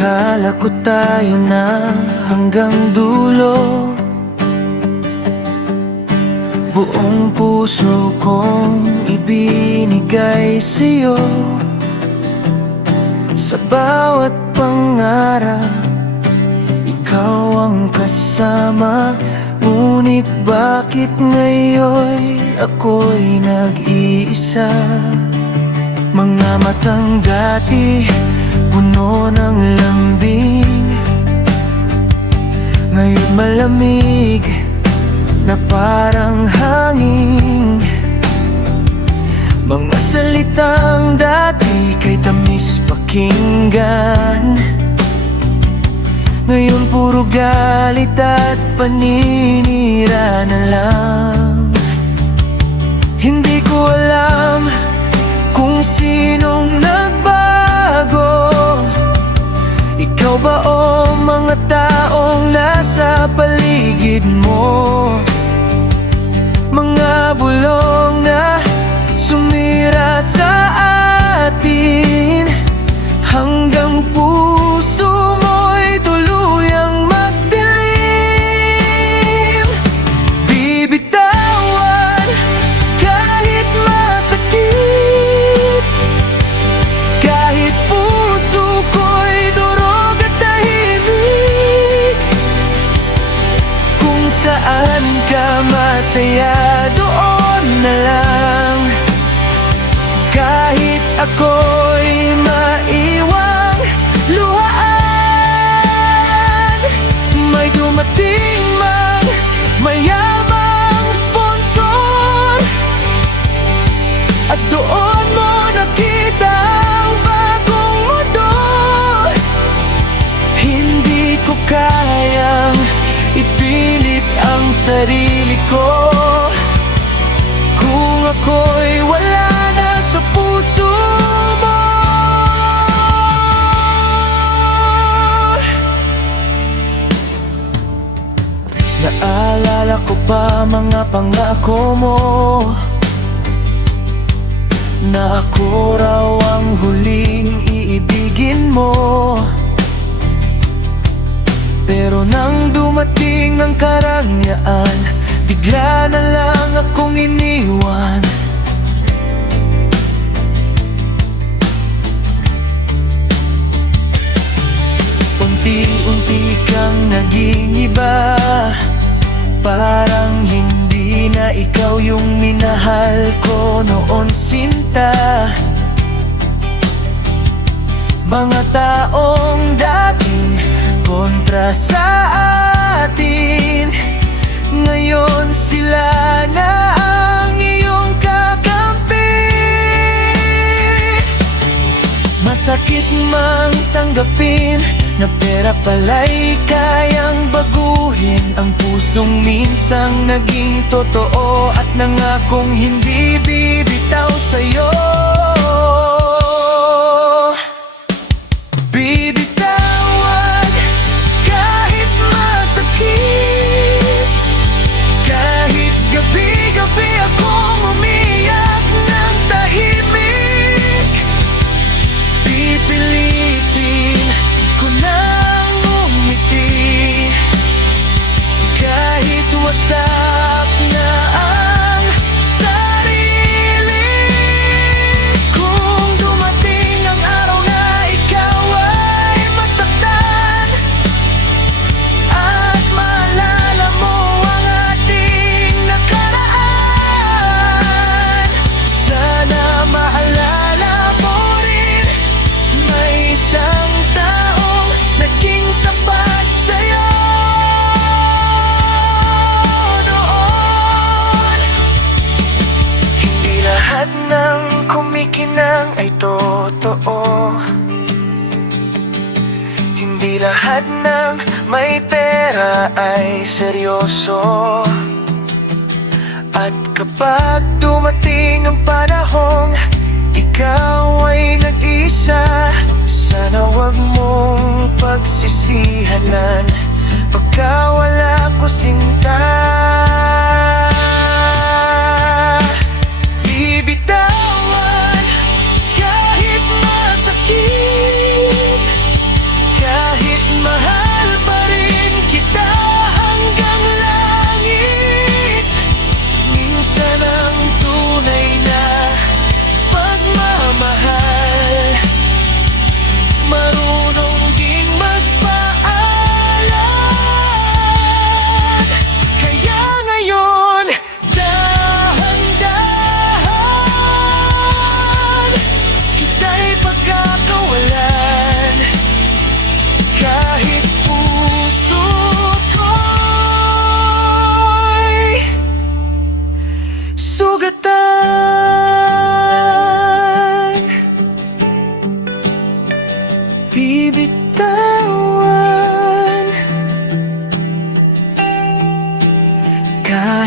Akala ko tayo na hanggang dulo. Buong puso kong ibinigay sa'yo. Sa bawat pangarap, ikaw ang kasama. Ngunit bakit ngayon ako'y nag-iisa? Mga matang dati, puno ng lambing, ngayon malamig na parang hangin. Mga salitang dati kay tamis pakinggan, ngayon puro galit at paninira na lang. Hindi ko alam kung sinong nagbago, ikaw ba o mga taong nasa paligid mo? Mga bulong na sumira sa atin, hanggang puso mo'y tuluyang magdilim. Bibitawan kahit masakit, kahit puso ko'y durog at tahimik. Kung saan ka masaya, doon na lang. Kahit ako'y maiwang luhaan, may dumating mang mayamang sponsor, at doon mo nakita ang bagong mundo. Hindi ko kayang ipilit ang sarili ko kung ako'y wala na sa puso mo. Naalala ko pa mga pangako mo, na ako raw ang huling iibigin mo. Pero nang dumating ang karangyaan, bigla na lang akong iniwan. Unti-unti kang naging iba, parang hindi na ikaw yung minahal ko noon, sinta. Mga taong dating kontra sa atin, ngayon sila na ang iyong kakampi. Masakit mang tanggapin na pera pala'y kayang baguhin ang pusong minsang naging totoo at nangakong hindi bibitaw sa'yo. Bibitawan kahit masakit, kahit gabi-gabi akong umiyak ng tahimik. Pipilitin ko nang umiti, kahit wasak na ang sarili. Kung dumating ang araw na ikaw ay masaktan, at maalala mo ang ating nakaraan, sana maalala mo rin may isang taong naging tapat sa'yo noon. Hindi lahat ng kumikinang ay totoo, hindi lahat ng may pera ay seryoso. At kapag dumating ang panahong ikaw ay nag-isa, sana wag mong pagsisihanan pagkawala ko, sinta. Bibitawan kahit masakit,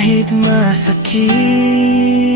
kahit masakit.